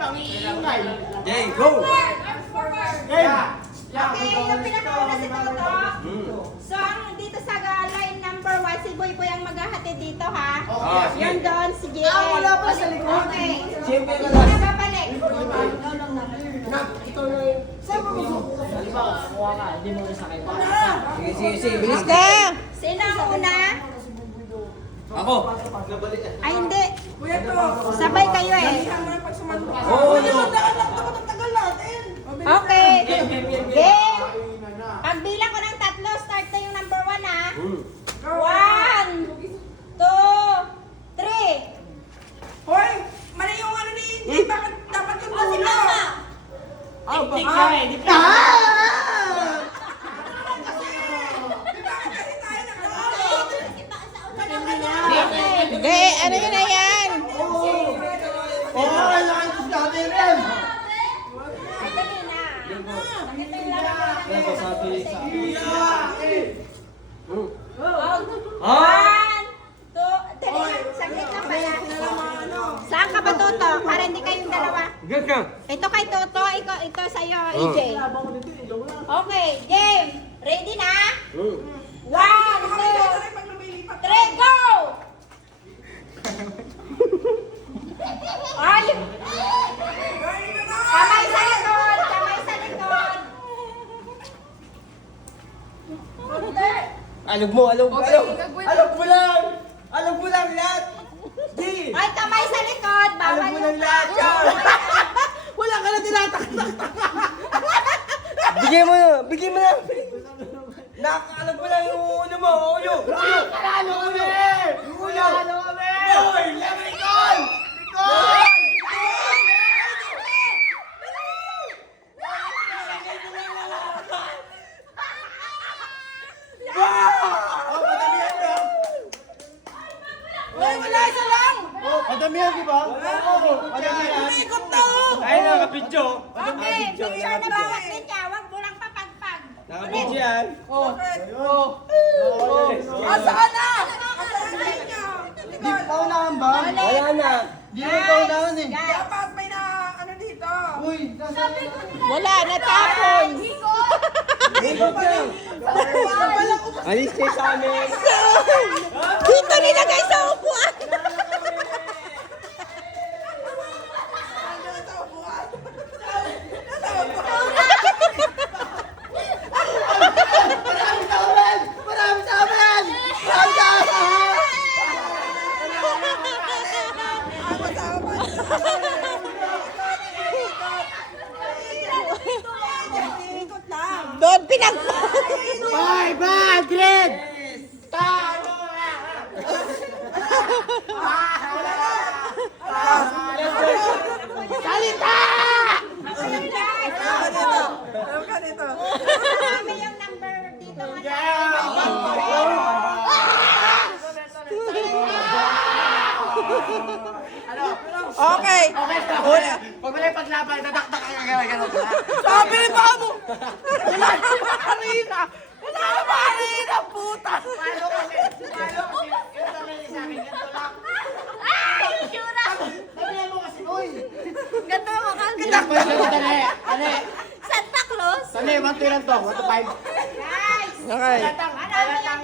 Nangiingay. Jay, go! Game. Okay, yung pinakauna si Toto. So, ang dito sa line number 1, si Boy Boy ang maghahatid dito, ha? Ah, sige. Yun doon, si JL. wala pa sa likod. Okay. Siyempre Hindi na na lang. babalik. Nak, ikaw na yun. Saan mo gusto? Halimbawa, kuha ka, hindi mo sa akin. Sige, bilis Na! Sino ang una? Ako. Ay, hindi. Sabay kayo eh. Oo, no. Okay. Game. Pagbilang ko ng 3, start na yung number 1, ha? 1, 2, 3. Hoy! Mali yung ano ni Indy. Bakit dapat yung ulo? Dikdik ka eh, dikdik. Hindi, ano yun na yan? Oo, kailangan ko natin rin. Ay, dali na. Ito yung laro. One, two, dali lang. Saglit lang pala. Saan ka ba, Toto? Para hindi kayong dalawa. Good ka. Ito kay Toto, ito sa'yo, EJ. Okay, game. Ready na? 1, 2, 3, go! Ay! Kamay sa likod! Kamay sa likod! Alog mo lang. Alog mo lang lahat. Di. Ay, kamay sa likod! Bawal Alam mo yung lang lahat yan. Wala ka na tinataktak. Bigyan mo na. Bigyan mo na. Nakakalag mo lang yung ulo mo. Ulo. Kalalo kami! Ulo. Kalalo kami! Hoy, lemon icon. Icon. Hoy, wala isa lang! Madamihan, di ba? Madamihan. Ikot na! Ay, nakapidyo. Okay, make sure na bawat din ka. Huwag mo lang papagpag. Nakapidyo yan. Asaan na? Asaan na inyo? Di paunahan ba? Wala na. Di mo paunahan eh. Guys, Dapat may na ano dito. Uy, nasa... wala, natapon. Ikot lang. Alis kayo sa amin. Dito nilagay sa upuan. Marami sa amin! Marami sa amin! Marami sa amin! Ikot lang. Doon pinagpa. 500! Salita! Alam ka dito. Kami yung number dito. Okay. Wala. Pag wala yung paglaban, dadakdak ka gano'n. Sabi pa mo. Wala ka kanina. Wala ka pa kanina, puta. Paano kasi? Ito lang yung sa akin, ganito lang. Ay, sura. Sabihan mo kasi, uy! Ganda mo ka. Dali! Santa Claus. Dali, 1 to lang to. 1 to 5. Guys. Okay. Marami yan